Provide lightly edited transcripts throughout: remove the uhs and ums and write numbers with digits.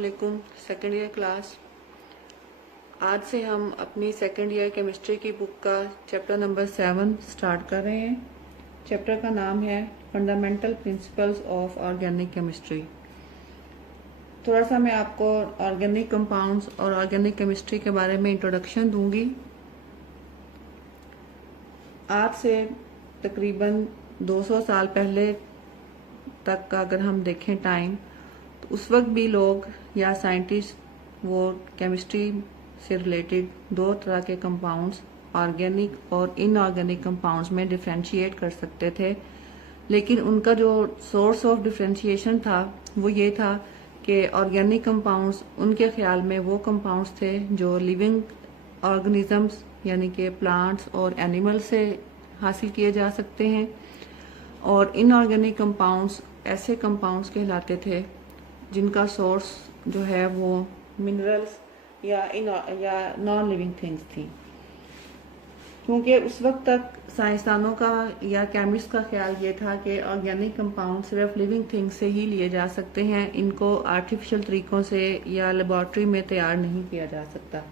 अस्सलामुअलैकुम। Second year class, आज से हम अपनी सेकेंड ईयर केमिस्ट्री की बुक का चैप्टर नंबर 7 स्टार्ट कर रहे हैं। चैप्टर का नाम है fundamental principles of organic chemistry. थोड़ा सा मैं आपको ऑर्गेनिक कंपाउंड्स और ऑर्गेनिक केमिस्ट्री के बारे में इंट्रोडक्शन दूंगी। आज से तकरीबन 200 साल पहले तक का अगर हम देखें टाइम, तो उस वक्त भी लोग या साइंटिस्ट वो केमिस्ट्री से रिलेटेड दो तरह के कंपाउंड्स, ऑर्गेनिक और इनऑर्गेनिक कंपाउंड्स में डिफ्रेंशिएट कर सकते थे। लेकिन उनका जो सोर्स ऑफ डिफ्रेंशिएशन था वो ये था कि ऑर्गेनिक कंपाउंड्स उनके ख्याल में वो कंपाउंड्स थे जो लिविंग ऑर्गेनिजम्स यानी कि प्लांट्स और एनिमल्स से हासिल किए जा सकते हैं, और इनऑर्गेनिक कंपाउंड्स ऐसे कंपाउंड्स कहलाते थे जिनका सोर्स जो है वो मिनरल्स या नॉन लिविंग थिंग्स थी। क्योंकि उस वक्त तक साइंसदानों का या केमिस्ट का ख्याल ये था कि ऑर्गेनिक कंपाउंड सिर्फ लिविंग थिंग्स से ही लिए जा सकते हैं, इनको आर्टिफिशियल तरीकों से या लेबॉर्ट्री में तैयार नहीं किया जा सकता।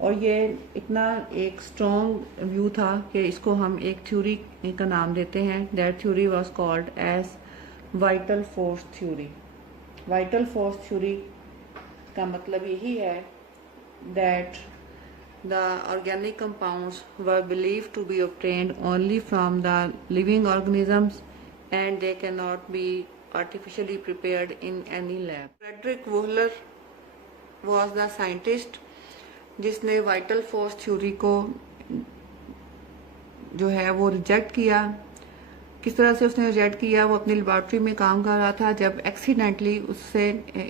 और ये इतना एक स्ट्रॉन्ग व्यू था कि इसको हम एक थ्योरी का नाम देते हैं। That theory was called as vital force theory. Vital force theory का मतलब यही है that the organic compounds were believed to be obtained only from the living organisms and they cannot be artificially prepared in any lab. Frederick Wöhler was the scientist जिसने vital force theory को जो है वो reject किया। किस तरह से उसने रिजेक्ट किया? वो अपनी लेबॉर्ट्री में काम कर रहा था जब एक्सीडेंटली उससे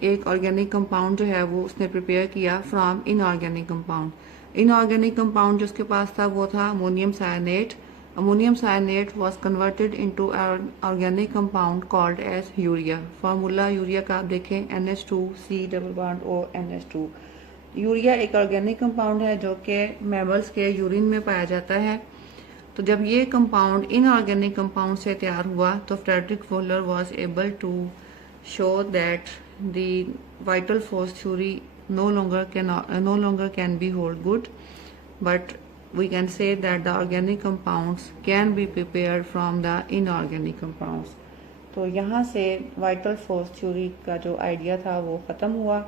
एक ऑर्गेनिक कंपाउंड जो है वो उसने प्रिपेयर किया from inorganic compound. Inorganic compound जो उसके पास था वो था ammonium cyanate. Ammonium cyanate was converted into an organic compound called as urea. Formula urea का आप देखें NH2C double bond O NH2। Urea एक ऑर्गेनिक कंपाउंड है जो कि मैमल्स के यूरिन में पाया जाता है। तो जब ये कंपाउंड इनऑर्गेनिक कंपाउंड से तैयार हुआ तो Friedrich Wohler was able to show that the vital force theory no longer can be hold good, but we can say that the organic compounds can be prepared from the inorganic compounds. तो यहाँ से vital force theory का जो idea था वो ख़त्म हुआ।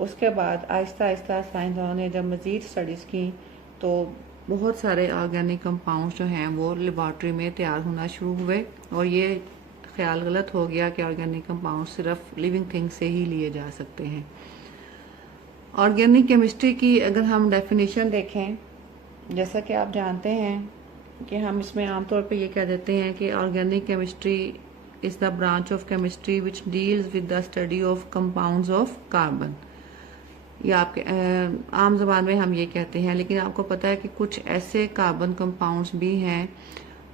उसके बाद आहिस्ता आहिस्ता साइंसदानों ने जब मज़ीद स्टडीज़ की तो बहुत सारे ऑर्गेनिक कंपाउंड्स जो हैं वो लेबॉर्ट्री में तैयार होना शुरू हुए, और ये ख्याल गलत हो गया कि ऑर्गेनिक कंपाउंड सिर्फ लिविंग थिंग से ही लिए जा सकते हैं। ऑर्गेनिक केमिस्ट्री की अगर हम डेफिनेशन देखें, जैसा कि आप जानते हैं कि हम इसमें आमतौर पे ये कह देते हैं कि organic chemistry is the branch of chemistry which deals with the study of compounds of carbon, या आपके आम जबान में हम ये कहते हैं। लेकिन आपको पता है कि कुछ ऐसे कार्बन कंपाउंड्स भी हैं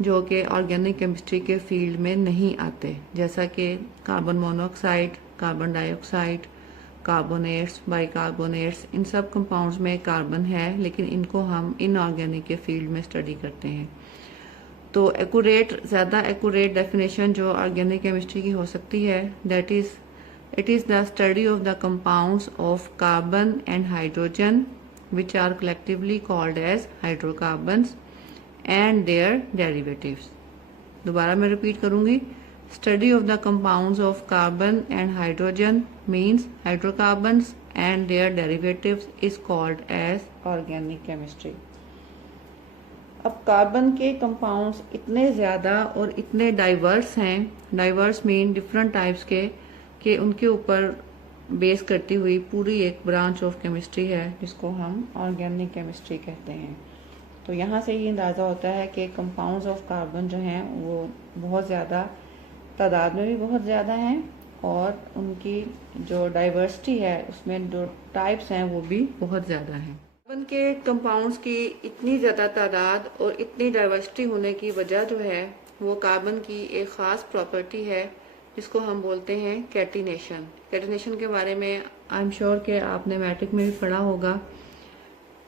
जो कि ऑर्गेनिक केमिस्ट्री के फील्ड में नहीं आते, जैसा कि carbon monoxide, carbon dioxide, carbonates, bicarbonates. इन सब कंपाउंड्स में कार्बन है लेकिन इनको हम इनऑर्गेनिक के फील्ड में स्टडी करते हैं। तो ज़्यादा एक्यूरेट डेफिनेशन जो ऑर्गेनिक केमिस्ट्री की हो सकती है, that is it is the study of the compounds of carbon and hydrogen which are collectively called as hydrocarbons and their derivatives. दोबारा मैं रिपीट करूंगी। Study of the compounds of carbon and hydrogen means hydrocarbons and their derivatives is called as organic chemistry. अब carbon के compounds इतने ज़्यादा और इतने diverse हैं, डाइवर्स मीन डिफरेंट टाइप्स के, कि उनके ऊपर बेस करती हुई पूरी एक ब्रांच ऑफ केमिस्ट्री है जिसको हम ऑर्गेनिक केमिस्ट्री कहते हैं। तो यहाँ से ये अंदाज़ा होता है कि कंपाउंड्स ऑफ कार्बन जो हैं वो बहुत ज़्यादा तादाद में भी बहुत ज़्यादा हैं, और उनकी जो डाइवर्सिटी है उसमें जो टाइप्स हैं वो भी बहुत ज़्यादा हैं। कार्बन के कंपाउंड्स की इतनी ज़्यादा तादाद और इतनी डाइवर्सिटी होने की वजह जो है वो कार्बन की एक ख़ास प्रॉपर्टी है जिसको हम बोलते हैं कैटिनेशन। कैटिनेशन के बारे में आई एम श्योर कि आपने मैट्रिक में भी पढ़ा होगा।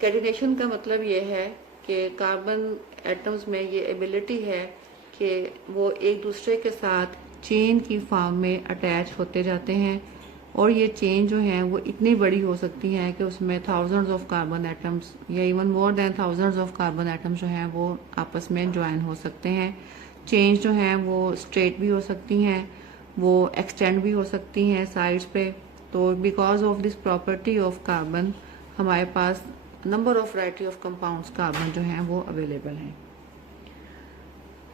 कैटिनेशन का मतलब ये है कि कार्बन एटम्स में ये एबिलिटी है कि वो एक दूसरे के साथ चेन की फॉर्म में अटैच होते जाते हैं और ये चेन जो है वो इतनी बड़ी हो सकती है कि उसमें थाउजेंड्स ऑफ कार्बन एटम्स या even more than thousands of carbon atoms जो हैं वो आपस में ज्वाइन हो सकते हैं। चेन जो हैं वो स्ट्रेट भी हो सकती हैं, वो एक्सटेंड भी हो सकती हैं साइड्स पे। तो because of this property of carbon हमारे पास number of variety of compounds carbon जो हैं वो अवेलेबल हैं।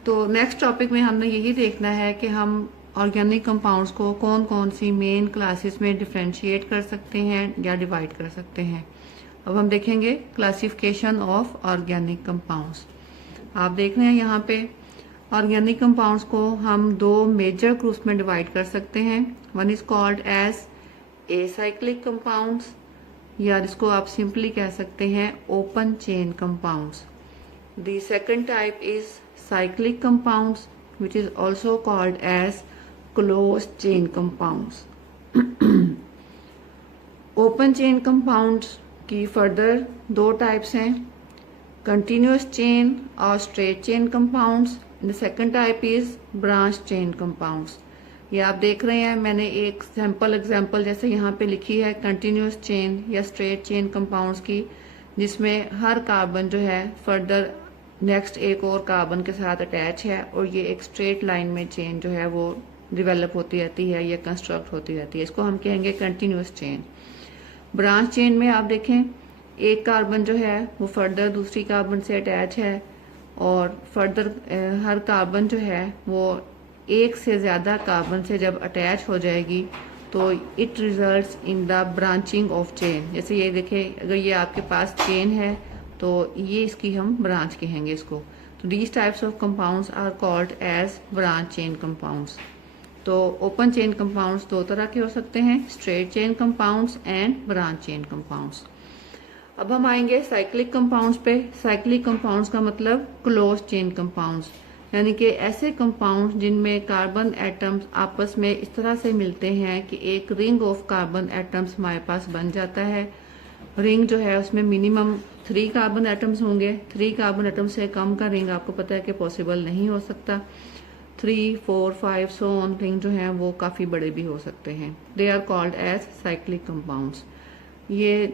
तो नेक्स्ट टॉपिक में हमने यही देखना है कि हम ऑर्गेनिक कंपाउंड्स को कौन कौन सी मेन क्लासेस में डिफरेंशिएट कर सकते हैं या डिवाइड कर सकते हैं। अब हम देखेंगे क्लासिफिकेशन ऑफ ऑर्गेनिक कंपाउंड्स। आप देख रहे हैं यहाँ पे ऑर्गेनिक कंपाउंड्स को हम दो मेजर ग्रुप्स में डिवाइड कर सकते हैं। One is called as acyclic compounds, या जिसको आप सिंपली कह सकते हैं open chain compounds. The second type is cyclic compounds which is also called as closed chain compounds. Open chain compounds की फर्दर दो टाइप्स हैं, कंटिन्यूस चेन और straight chain compounds. The second type is branch chain compounds. ये आप देख रहे हैं, मैंने एक सैंपल एग्जांपल जैसे यहाँ पे लिखी है कंटिन्यूस चेन या स्ट्रेट चेन कंपाउंड्स की, जिसमें हर कार्बन जो है फर्दर नेक्स्ट एक और कार्बन के साथ अटैच है और ये एक स्ट्रेट लाइन में चेन जो है वो डिवेलप होती रहती है या कंस्ट्रक्ट होती रहती है। इसको हम कहेंगे कंटिन्यूस चेन। ब्रांच चेन में आप देखें एक कार्बन जो है वो फर्दर दूसरी कार्बन से अटैच है और फर्दर हर कार्बन जो है वो एक से ज्यादा कार्बन से जब अटैच हो जाएगी तो it results in the branching of chain. जैसे ये देखें, अगर ये आपके पास चेन है तो ये इसकी हम ब्रांच कहेंगे इसको। तो these types of compounds are called as branch chain compounds. तो ओपन चेन कंपाउंड्स दो तरह के हो सकते हैं, straight chain compounds and branch chain compounds. अब हम आएंगे साइक्लिक कंपाउंड्स पे। साइक्लिक कंपाउंड्स का मतलब क्लोज चेन कंपाउंड्स, यानी कि ऐसे कंपाउंड्स जिनमें कार्बन एटम्स आपस में इस तरह से मिलते हैं कि एक रिंग ऑफ कार्बन एटम्स हमारे पास बन जाता है। रिंग जो है उसमें मिनिमम 3 कार्बन एटम्स होंगे। 3 कार्बन एटम से कम का रिंग आपको पता है कि पॉसिबल नहीं हो सकता। 3, 4, 5 सो ऑन रिंग जो है वो काफी बड़े भी हो सकते हैं। They are called as cyclic compounds. ये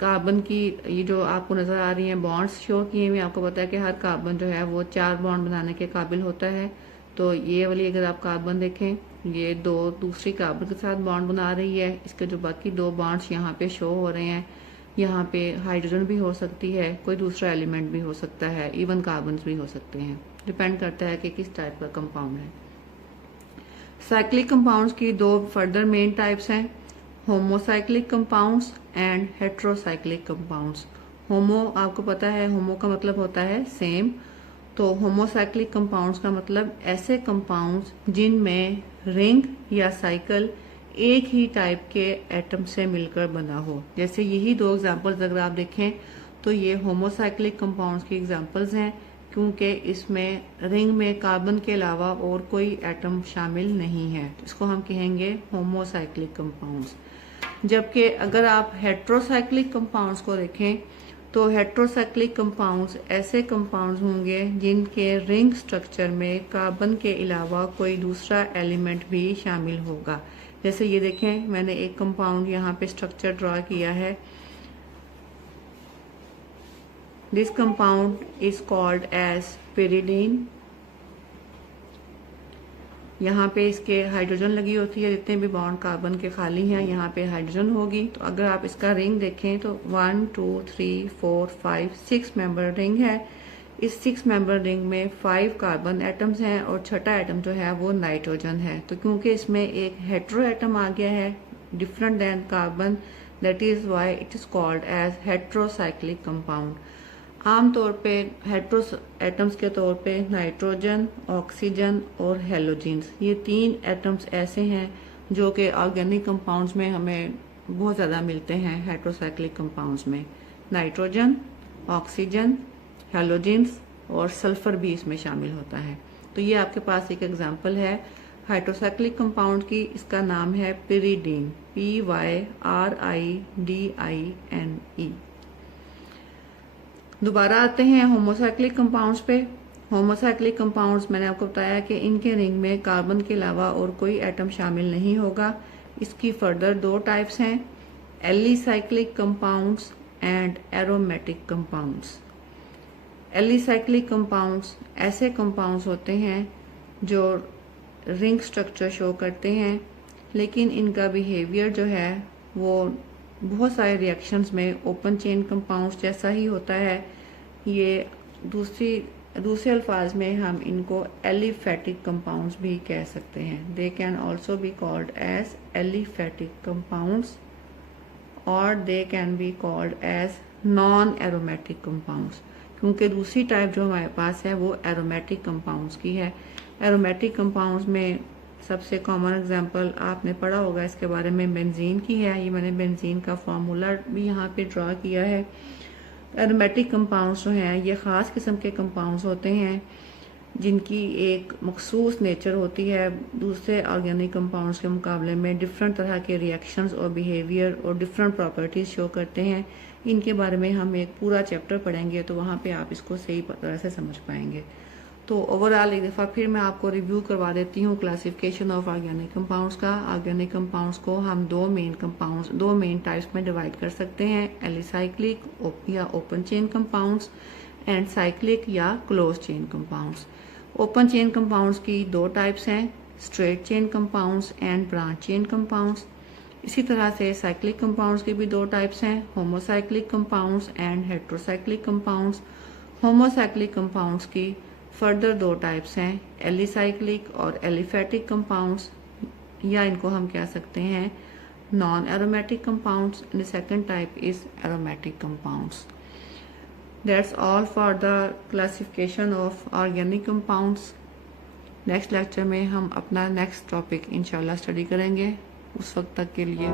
कार्बन की ये जो आपको नजर आ रही है बॉन्ड्स शो किए हुए, आपको पता है कि हर कार्बन जो है वो 4 बॉन्ड बनाने के काबिल होता है। तो ये वाली अगर आप कार्बन देखें, ये दो दूसरी कार्बन के साथ बॉन्ड बना रही है, इसके जो बाकी 2 बॉन्ड्स यहाँ पे शो हो रहे हैं, यहाँ पे हाइड्रोजन भी हो सकती है, कोई दूसरा एलिमेंट भी हो सकता है, इवन कार्बन भी हो सकते हैं, डिपेंड करता है कि किस टाइप का कंपाउंड है। साइक्लिक कंपाउंड्स की 2 फर्दर मेन टाइप्स हैं, homocyclic compounds and heterocyclic compounds. Homo आपको पता है, होमो का मतलब होता है सेम। तो होमोसाइक्लिक कंपाउंड्स का मतलब ऐसे कंपाउंड्स जिनमें रिंग या साइकिल एक ही टाइप के एटम से मिलकर बना हो। जैसे यही 2 एग्जांपल्स अगर आप देखें तो ये होमोसाइक्लिक कंपाउंड्स की एग्जांपल्स हैं, क्योंकि इसमें रिंग में कार्बन के अलावा और कोई एटम शामिल नहीं है। इसको हम कहेंगे होमोसाइक्लिक कंपाउंड्स। जबकि अगर आप हेट्रोसाइक्लिक कंपाउंड्स को देखें तो हेट्रोसाइक्लिक कंपाउंड्स ऐसे कंपाउंड्स होंगे जिनके रिंग स्ट्रक्चर में कार्बन के अलावा कोई दूसरा एलिमेंट भी शामिल होगा। जैसे ये देखें, मैंने एक कंपाउंड यहाँ पे स्ट्रक्चर ड्रॉ किया है। This compound is called as pyridine. यहाँ पे इसके हाइड्रोजन लगी होती है, जितने भी बॉन्ड कार्बन के खाली हैं यहाँ पे हाइड्रोजन होगी। तो अगर आप इसका रिंग देखें तो 1, 2, 3, 4, 5, 6 मेंबर रिंग है। इस 6 मेंबर रिंग में 5 कार्बन एटम्स हैं और छठा एटम जो है वो नाइट्रोजन है। तो क्योंकि इसमें एक हेट्रो एटम आ गया है different than carbon, that is why it is called as heterocyclic compound. आमतौर पे हेट्रो एटम्स के तौर पे नाइट्रोजन, ऑक्सीजन और हेलोजेंस, ये 3 एटम्स ऐसे हैं जो कि ऑर्गेनिक कंपाउंड्स में हमें बहुत ज़्यादा मिलते हैं। हेट्रोसाइक्लिक कंपाउंड्स में नाइट्रोजन, ऑक्सीजन, हेलोजेंस और सल्फर भी इसमें शामिल होता है। तो ये आपके पास एक एग्जांपल है हाइड्रोसाइक्लिक कंपाउंड की। इसका नाम है पिरिडीन, PYRIDINE। दोबारा आते हैं होमोसाइक्लिक कंपाउंड्स पे। होमोसाइक्लिक कंपाउंड्स मैंने आपको बताया कि इनके रिंग में कार्बन के अलावा और कोई एटम शामिल नहीं होगा। इसकी फर्दर दो टाइप्स हैं, alicyclic compounds and aromatic compounds. Alicyclic compounds ऐसे कंपाउंड्स होते हैं जो रिंग स्ट्रक्चर शो करते हैं, लेकिन इनका बिहेवियर जो है वो बहुत सारे रिएक्शंस में ओपन चेन कंपाउंड्स जैसा ही होता है। ये दूसरे अल्फाज में हम इनको एलिफेटिक कंपाउंड्स भी कह सकते हैं। They can also be called as aliphatic compounds और they can be called as non aromatic compounds, क्योंकि दूसरी टाइप जो हमारे पास है वो एरोमेटिक कंपाउंड्स की है। एरोमेटिक कंपाउंड्स में सबसे कॉमन एग्जांपल आपने पढ़ा होगा इसके बारे में बेंजीन की है। ये मैंने बेंजीन का फार्मूला भी यहाँ पे ड्रा किया है। एरोमेटिक कंपाउंड्स जो हैं ये ख़ास किस्म के कंपाउंड्स होते हैं जिनकी एक मखसूस नेचर होती है, दूसरे ऑर्गेनिक कंपाउंड्स के मुकाबले में डिफरेंट तरह के रिएक्शंस और बिहेवियर और डिफरेंट प्रॉपर्टीज शो करते हैं। इनके बारे में हम एक पूरा चैप्टर पढ़ेंगे तो वहाँ पे आप इसको सही तरह से समझ पाएंगे। तो ओवरऑल एक दफ़ा फिर मैं आपको रिव्यू करवा देती हूँ क्लासिफिकेशन ऑफ ऑर्गेनिक कंपाउंड्स का। ऑर्गेनिक कंपाउंड्स को हम दो मेन टाइप्स में डिवाइड कर सकते हैं, एलिसाइक्लिक या open chain compounds and cyclic या close chain compounds. Open chain compounds की दो टाइप्स हैं, straight chain compounds and branch chain compounds. इसी तरह से साइक्लिक कंपाउंड्स की भी दो टाइप्स हैं, homocyclic compounds and heterocyclic compounds. Homocyclic compounds की फर्दर दो टाइप्स हैं, एलिसाइक्लिक और एलिफेटिक कंपाउंड्स, या इनको हम कह सकते हैं non aromatic compounds and the second type is aromatic compounds. That's all for the classification of organic compounds. Next lecture में हम अपना नेक्स्ट टॉपिक इंशाल्लाह स्टडी करेंगे। उस वक्त तक के लिए